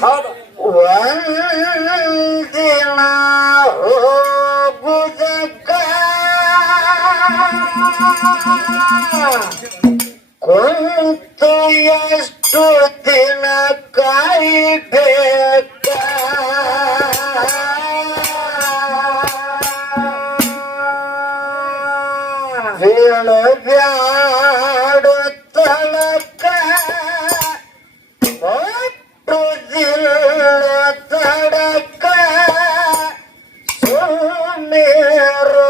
ಹೌದು ಒಂದಿನ ಹೋಗುದಕ್ಕ ಕುಂತು ಎಷ್ಟು ದಿನ ಕಾಯಬೇಕ ಹೇಳಬ್ಯಾಡು ತಳಕ ಒಟ್ಟುದಿಲ್ಲ ತಡಕ ಸುಮೇರು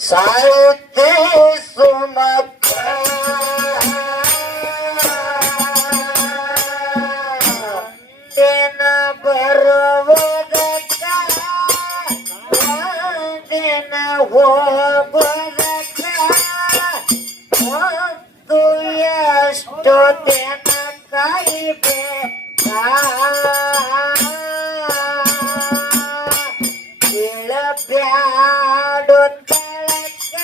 ಸಾಹಿತ್ಯ ಸುಮಕ್ಕ ದಿನ ಬರುವುದಕ್ಕ ದಿನ ಹೋಗುವುದಕ್ಕ ಮತ್ತು ಎಷ್ಟು ದಿನ ಕಾಯಬೇಕ ಹೇಳಬ್ಯಾಡು ತಳಕ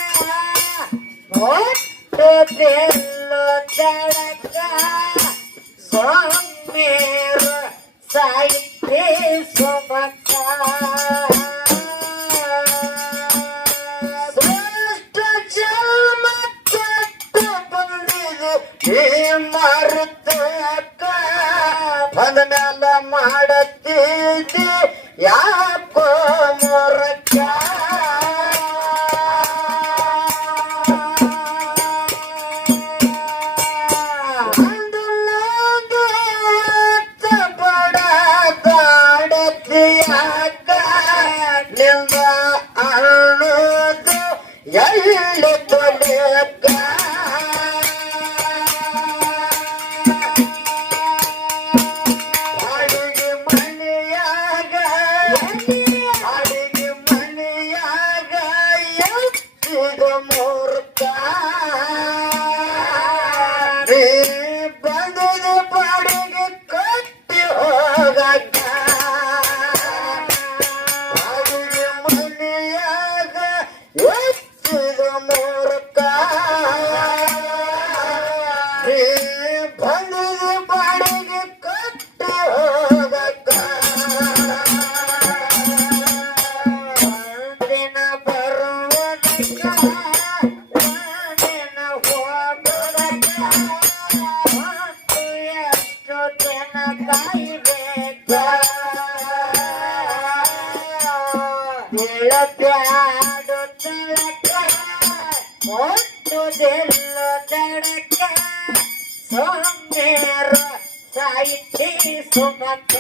ಒಟ್ಟುದಿಲ್ಲ ತಳಕ ಸೊಮ್ಮೇರು ಸಾಹಿತ್ಯ ಸುಮಕ್ಕ ಶ್ರೇಷ್ಠ ಜನ್ಮ ಕೆಟ್ಟು ಬಂದಿದೆ ಈ ಮರುತಕ್ಕ ಬಂದನೆಲ್ಲ ಮಾಡತ್ತಿದ್ದಿ ಯಾಕೋ ಮೊರಕ್ಕ ನಿಂದ ಅನ್ನೋದು ಎಳ್ಳು ತೊಲೆಕ ಅಡಿಗೆ ಮನೆಯಾಗ ಎತ್ತಿದ ಮೂರ್ಖ ನೀ ಬಂದದ ಬಾಡಿಗೆ ಕಟ್ಟಿ ಹೋಗಕ್ಕ ಬಂದದ ಬಾಡಿಗೆ ಕಟ್ಟಿ ಹೋಗಕ್ಕ ದಿನ ಬರುವುದಕ್ಕ ದಿನ ಹೋಗುವುದಕ್ಕ ಮತ್ತು ಎಷ್ಟು ದಿನ ಕಾಯಬೇಕ ಹೇಳಬ್ಯಾಡು ತಳಕ ಒಟ್ಟುದಿಲ್ಲ ತಡಕ ಸೊಮ್ಮೇರು ಸಾಹಿತ್ಯ ಸುಮಕ್ಕ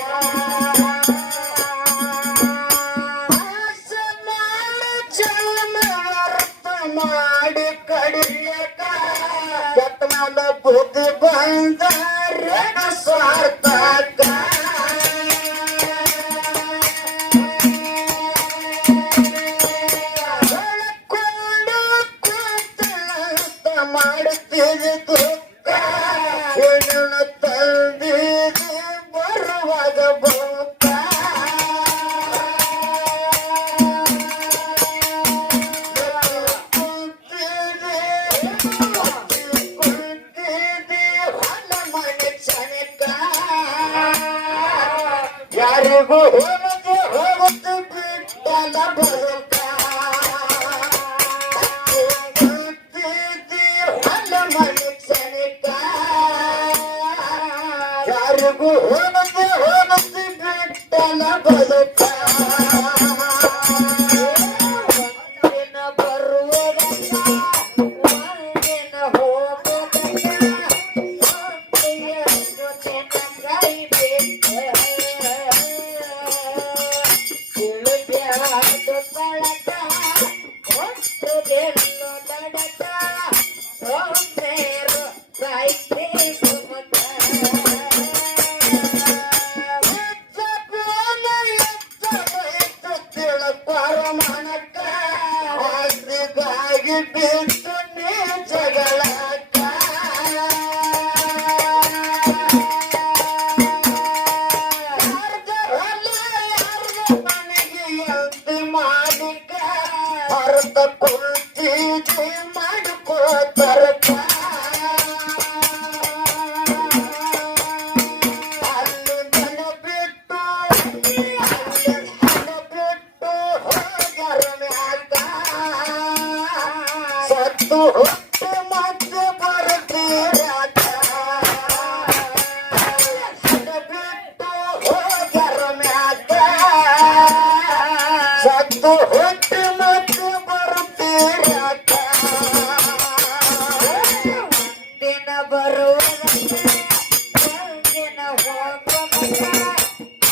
ಜನ್ಮ ವ್ಯರ್ಥ ಮಾಡಿ ಕಡಿಯಕ ಕೆಟ್ಟನ ಬುದ್ಧಿ ಬಂದರೆ ಸ್ವಾರ್ಥಕ ಮಾಡುತ್ತಿದೆ ದುಃಖ ಏನನ್ನ ತಂದಿದೆ ಬರುವಾಗ ಬೋಕ ಕುಂತಿದೆ ಹೊಲ ಮನೆ ಕ್ಷಣಕ ಯಾರಿಗೂ ಹೋಗುತ್ತೆ ಬಿಟ್ಟಲ್ಲ ಬದುಕ ಯಾರಿಗೂ ಹೋಗುತ್ತೆ ಬಿಟ್ಟಲ್ಲ ಬದುಕ ಒಂದಿನ ಬರುವುದಕ್ಕ ಒಂದಿನ ಹೋಗುವುದಕ್ಕ ಎಷ್ಟು ದಿನ ಕಾಯಬೇಕ ತಿಳಿಬ್ಯಾಡು ತಳಕ ಒಟ್ಟುದಿಲ್ಲ ತಡಕ ಸೊಮ್ಮೇರು ಸಾಹಿತ್ಯ ಸುಮಕ್ಕ ಇದು ಹೊಟ್ಟೆ ಮತ್ತು ಬರುತ್ತೀರಾಕ ಒಂದಿನ ಬರುವುದಕ್ಕ ಒಂದಿನ ಹೋಗುವುದಕ್ಕ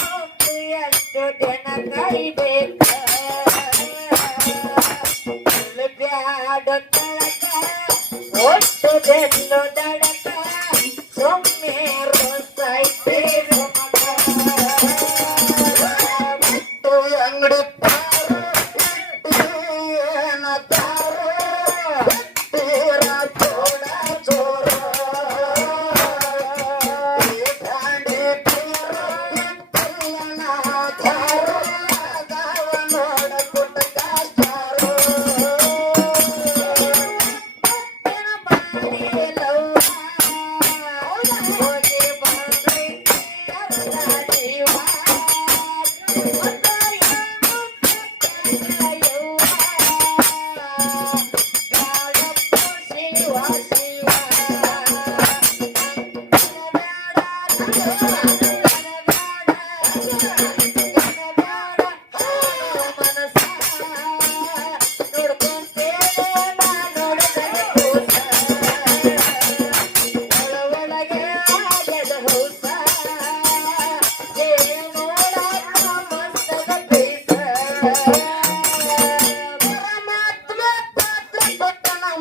ಒಂದು ಎಷ್ಟು ದಿನ ಕಾಯ್ಬೇಕ ಬ್ಯಾಡ ತಳಕ ಒಟ್ಟು ಬೆಲ್ಲು ದಡಕ ಸುಮ್ಮನೆ ರೊಸೈತೆ ಮತ್ತು ಅಂಗಡಿ ಪಾರು ಏನ ತಾರು ತೀರ ಚೋಡ ಚೋರ ದಾಂಡಿ ತೀರ ಕಲ್ಲನ ಧಾರು ಗಾವ ನೋಡ ಕುಟಕಾಚಾರು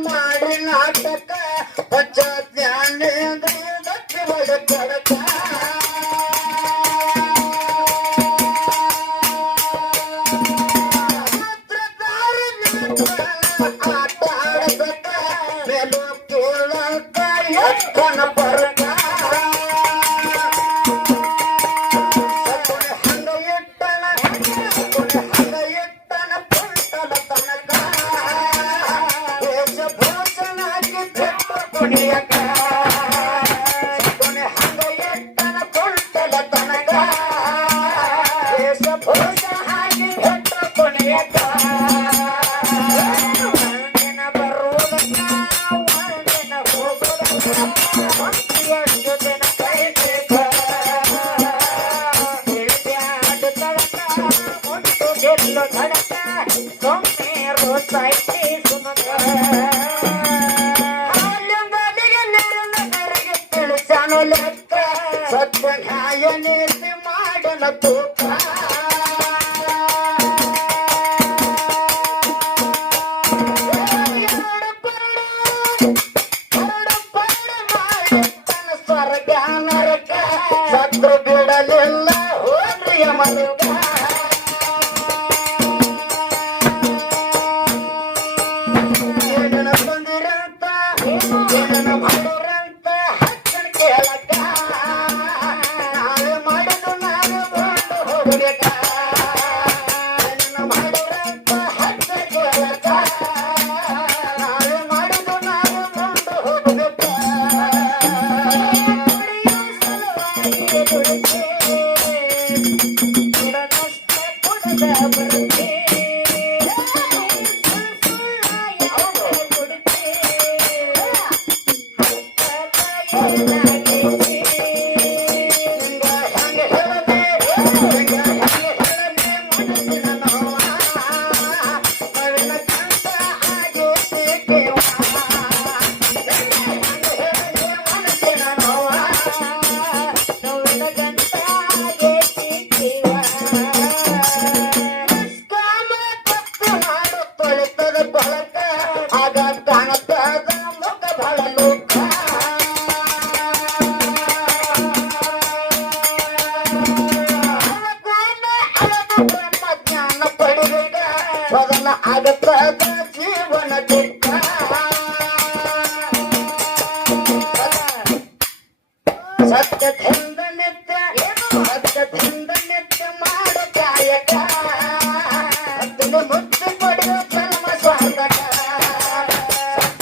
ಮಾಡಿ ನಾಟಕ ಪಂಚ ಜ್ಞಾನೇಂದ್ರಿಯ ದಕ್ಷ ಬಡಕ ಆಟ ಆಡಬೇಕ ಮೇಲು ಕೇಳಕ ಎತ್ತನ ಬರಕ ಹಂಗ ಇಟ್ಟನ ಪುಟ್ಟನ ತನಕ ವೇಷಭೂಷಣಕ್ಕೆ ಬೆಟ್ಟ ಕುಣಿಯಕ ಹಂಗ ಇಟ್ಟನ ಪುಟ್ಟಲ ತನಕ ವೇಷಭೂಷಣ ಹಾಕಿ ಬೆಟ್ಟ ಕುಣಿಯಕ ಒಂದಿನ ಬರುವುದಕ್ಕ ಒಂದಿನ ಹೋಗುವುದಕ್ಕ ಎಷ್ಟು ದಿನ ಕಾಯ್ಬೇಕ ಬ್ಯಾಡ ತಳಕ ಒಟ್ಟು ಬೆಲ್ಲು ದಡಕ ಸುಮ್ಮನೆ ರೊಸೈತೆ ಸುಮಕ ತಿಳಿಸಾನು ಲೆಕ್ಕ ಸತ್ಯ ನ್ಯಾಯ ನೀತಿ ಮಾಡನ ತೂಕ ಸ್ವರ್ಗ ನರಕ ಸತ್ರು ಬಿಡಲಿಲ್ಲ ಹೋದ್ರಿಯ ಮಲಕ ಏನನ ಬಂದಿರಂತ ಏನನ ಮಾಡಿರಂತ ಹಚ್ಚನ ಕೇಳಕ ನಾವೇ ಮಾಡಿದ್ದು ನಾವೇ ಕೊಂಡು ಹೋಗ್ಬೇಕ ಏನನ ಮಾಡಿರಂತ ಹಚ್ಚ ಕೇಳಕ ನಾವೇ ಮಾಡಿದ್ದು ನಾವೇ ಕೊಂಡು ಹೋಗ್ಬೇಕ ಆಗತ್ತದ ಜೀವನ ದುಃಖ ಸತ್ಯದಿಂದ ನಿತ್ಯ ಸತ್ಯದಿಂದ ನಿತ್ಯ ಮಾಡು ಕಾಯಕ ಅದನ್ನು ಮುಕ್ತಿ ಪಡೆಯುವ ಜನ್ಮ ಸ್ವಾರ್ಥಕ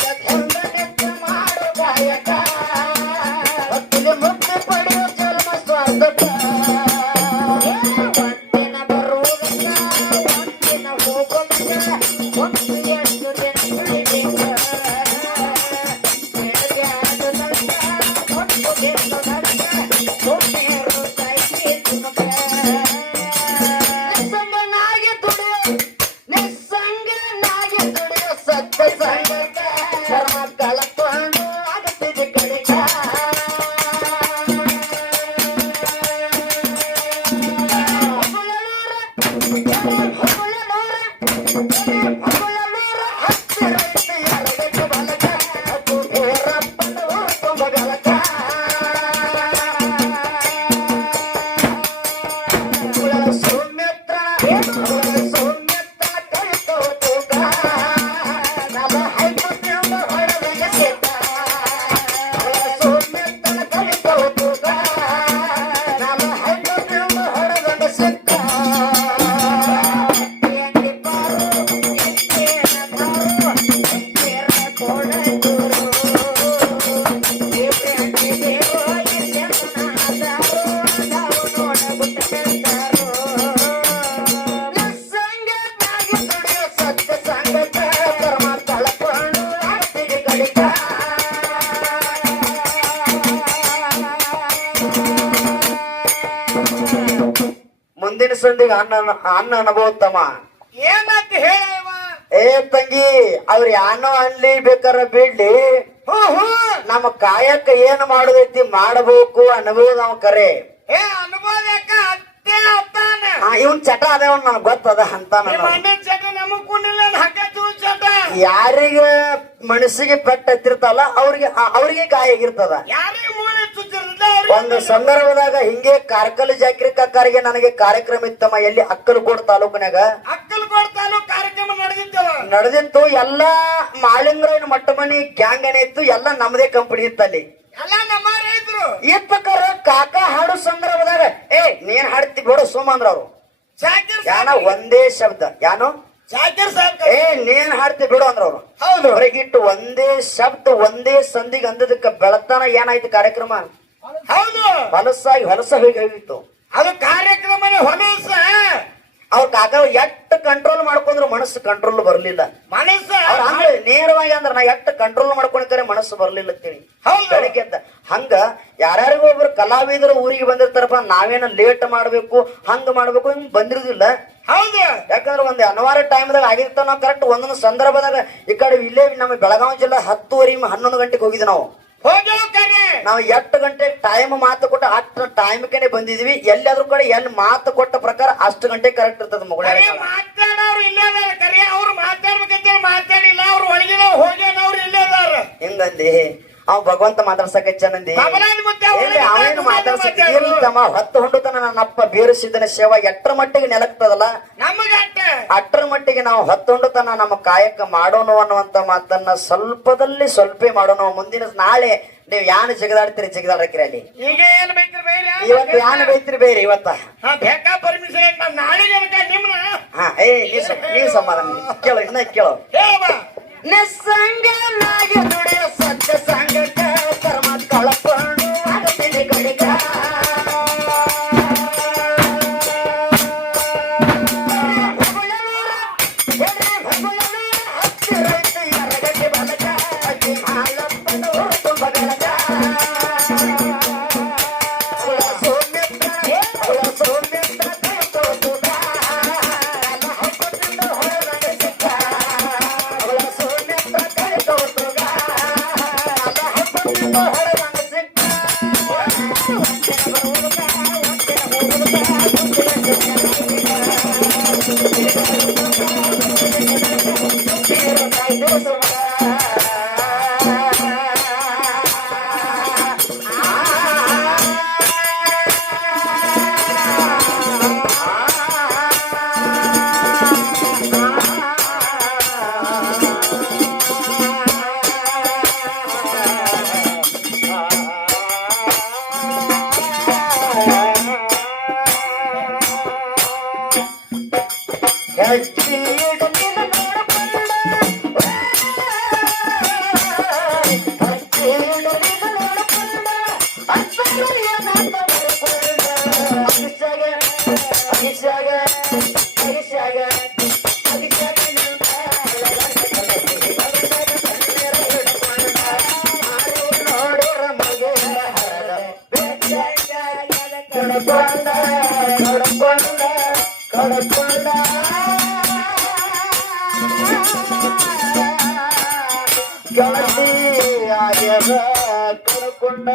ಸತ್ಯದಿಂದ ನಿತ್ಯ ಮಾಡು ಕಾಯಕ ಅದನ್ನು ಮುಕ್ತಿ ಪಡೆಯುವ ಜನ್ಮ ಸ್ವಾರ್ಥಕ ಒಂದಿನ ಬರುವುದಕ್ಕ ಒಂದಿನ ಹೋಗುವುದಕ್ಕ ಒಂದು ಎಷ್ಟು ದಿನ ಕಾಯ್ಬೇಕ ಬ್ಯಾಡ ತಳಕ ಒಟ್ಟು ಬೆಲ್ಲು ದಡಕ ಸುಮ್ಮನೆ ರೊಸೈತೆ ಸುಮಕ ಮುಂದಿನ ಸಂದಿಗೆ ಅನ್ನ ಅನುಭವತ್ತಮ್ಮ ಏನಂತ ಹೇಳವ ಏ ತಂಗಿ ಅವ್ರ ಯಾನೋ ಅನ್ಲಿ ಬೇಕಾರ ಬಿಡ್ಲಿ ನಮ್ಮ ಕಾಯಕ ಏನ್ ಮಾಡೋದೈತಿ ಮಾಡಬೇಕು ಅನುಭವ ನಾವು ಕರೆ ಏ ಅನುಭವ ಯಾಕ ಅತ್ತೆ ಅತ್ತಾನ ಇವನ್ ಚಟ ಅದೇವನ್ ನನಗ್ ಗೊತ್ತದ ಅಂತ ಅಣ್ಣನ ಚಟ ನಮಗ್ ಕುಣಿಲ್ಲ ಹಗ್ಗ ತೂಲ್ ಚಟ ಯಾರಿಗೆ ಮನಸ್ಸಿಗೆ ಪೆಟ್ಟ ಹತ್ತಿರ್ತಲ್ಲ ಅವ್ರಿಗೆ ಗಾಯ ಆಗಿರ್ತದ ಯಾರಿಗೆ ಮೂಳೆ ಚುಚ್ಚಿರ್ತದ ಒಂದು ಸಂದರ್ಭದಾಗ ಹಿಂಗೆ ಕಾರ್ಕಲ್ ಜಾಕ್ರಿ ಕಕ್ಕಾರಿಗೆ ನನಗೆ ಕಾರ್ಯಕ್ರಮ ಇತ್ತಮ್ಮ ಎಲ್ಲಿ ಅಕ್ಕಲಕೋಟ್ ತಾಲೂಕಿನಾಗ ಅಕ್ಕಲಕೋಟ್ ತಾಲೂಕು ಕಾರ್ಯಕ್ರಮ ನಡೆದಿತ್ತವ ನಡೆದಿತ್ತು ಎಲ್ಲಾ ಮಾಳಿಂಗ್ರಾಯನ ಮಟ್ಟ ಮನಿ ಗ್ಯಾಂಗ್ ಏನಿತ್ತು ಎಲ್ಲ ನಮ್ಮದೇ ಕಂಪನಿ ಇತ್ತಲ್ಲಿ ಎಲ್ಲ ನಮ್ಮವ್ರ ಇದ್ರು ಇಪ್ಪಕ್ಕರ ಕಾಕ ಹಾಡು ಸಂದರ್ಭದಾಗ ಏ ನೀನ್ ಹಾಡ್ತಿ ಬಿಡು ಸುಮ್ಮ ಅಂದ್ರ ಅವ್ರು ಶಾಕಿರ್ ಯಾನ ಒಂದೇ ಶಬ್ದ ಯಾನು ಶಾಕಿರ್ ಸಾಹೇಬ್ ಏ ನೀನ್ ಹಾಡ್ತಿ ಬಿಡು ಅಂದ್ರ ಅವ್ರು ಹೌದು ಹೊರಗಿಟ್ಟು ಒಂದೇ ಶಬ್ದ ಒಂದೇ ಸಂದಿಗೆ ಅಂದದಕ್ಕ ಬೆಳತಾನ ಏನಾಯ್ತು ಕಾರ್ಯಕ್ರಮ ಹೌದು ಹೊಲಸ ಹೋಗಿತ್ತು ಅದು ಕಾರ್ಯಕ್ರಮನೇ ಹೊಲಸ ಅವ್ರ ಕಾಕ ಎಷ್ಟ್ ಕಂಟ್ರೋಲ್ ಮಾಡ್ಕೊಂಡ್ರು ಮನಸ್ಸು ಕಂಟ್ರೋಲ್ ಬರ್ಲಿಲ್ಲ ಮನಸ್ಸ ಅವ್ರ ಅಂದ್ರೆ ನೇರವಾಗಿ ಅಂದ್ರ ನಾ ಎಷ್ಟ್ ಕಂಟ್ರೋಲ್ ಮಾಡ್ಕೊಂಡ್ರೆ ಮನಸ್ಸು ಬರ್ಲಿಲ್ಲ ಅಂತೇಳಿ ಹೌದು ಬೆಳಿಗ್ಗೆ ಎದ್ದ ಹಂಗ ಯಾರ್ಯಾರಿಗೂ ಒಬ್ರು ಕಲಾವಿದರು ಊರಿಗೆ ಬಂದಿರ್ತಾರಪ್ಪ ನಾವೇನ ಲೇಟ್ ಮಾಡ್ಬೇಕು ಹಂಗ ಮಾಡ್ಬೇಕು ಹಿಂಗ್ ಬಂದಿರುದಿಲ್ಲ ಹೌದು ಯಾಕಂದ್ರೆ ಒಂದ್ ಅನಿವಾರ್ಯ ಟೈಮ್ದಾಗ ಆಗಿರ್ತಾವ ನಾವು ಕರೆಕ್ಟ್ ಒಂದೊಂದು ಸಂದರ್ಭದಾಗ ಈ ಕಡೆ ಇಲ್ಲೇ ನಮ್ಮ ಬೆಳಗಾವಿ ಜಿಲ್ಲಾ 10:30 11 ಗಂಟೆಗೆ ಹೋಗಿದ್ವಿ ನಾವು ನಾವು 8 ಗಂಟೆ ಟೈಮ್ ಮಾತು ಕೊಟ್ಟ ಅಷ್ಟು ಟೈಮ್ಗೆ ಬಂದಿದ್ವಿ ಎಲ್ಲಾದ್ರೂ ಕಡೆ ಎಲ್ಲಿ ಮಾತು ಕೊಟ್ಟ ಪ್ರಕಾರ ಅಷ್ಟು ಗಂಟೆ ಕರೆಕ್ಟ್ ಇರ್ತದ ಮಗಳ ಮಾತಾಡೋರು ಇಲ್ಲೇ ಅದಾರ ಕರೆ ಅವ್ರು ಮಾತಾಡ್ಬೇಕಂತ ಮಾತಾಡಿಲ್ಲ ಅವ್ರು ಒಳಗಿನ ಹೋಗ್ಯಾನವ್ರು ಇಲ್ಲೇ ಅದಾರ ಹಿಂಗಂದಿ ಅವ್ ಭಗವಂತ ಮಾತಾಡ್ಸಕಚ್ಚನಂದಿ ಅವೇನು ಮಾತಾಡ್ಸಕ್ ಇರ್ತಮ್ಮ ಹೊತ್ತು ಹೊಂಡುತನ ನನ್ನಪ್ಪ ಬೀರಿಸಿದನ ಸೇವಾ ಎಟ್ರ ಮಟ್ಟಿಗೆ ನೆಲಕ್ತದಲ್ಲ ನಮಗ ಅಟ್ರ ಮಟ್ಟಿಗೆ ನಾವು ಹೊತ್ತೊಂಡುತನ ನಮ್ಮ ಕಾಯಕ ಮಾಡೋಣ ಅನ್ನುವಂತ ಮಾತನ್ನ ಸ್ವಲ್ಪ ಮಾಡೋಣ ಮುಂದಿನ ನಾಳೆ ನೀವ್ ಯಾನು ಜಗದಾಡ್ತೀರಿ ಅಲ್ಲಿ ಈಗ ಏನ್ ಬೈತ್ರಿ ಬೇರೆ ಇವತ್ತು ಯಾನು ಬೈತ್ರಿ ಬೇರೆ ಇವತ್ತ ಬೇಕಾ ಪರ್ಮಿಷನ್ ನಾಳೆ ನಿಮ್ನ ಹಾ ಏ ನೀ ಸಮಾಧಾನ ಕೇಳೋ ಇನ್ನ ಕೇಳೋ ನಿಸ್ಸಂಗನಾಗಿ ನುಡಿಯ ಸತ್ಯ ಸಂಗಟ ಕರ್ಮ ಕಳಕೊಂಡು ಆಗತಿದೆ ಗಡಿಗ ಕಡಕೊಂಡ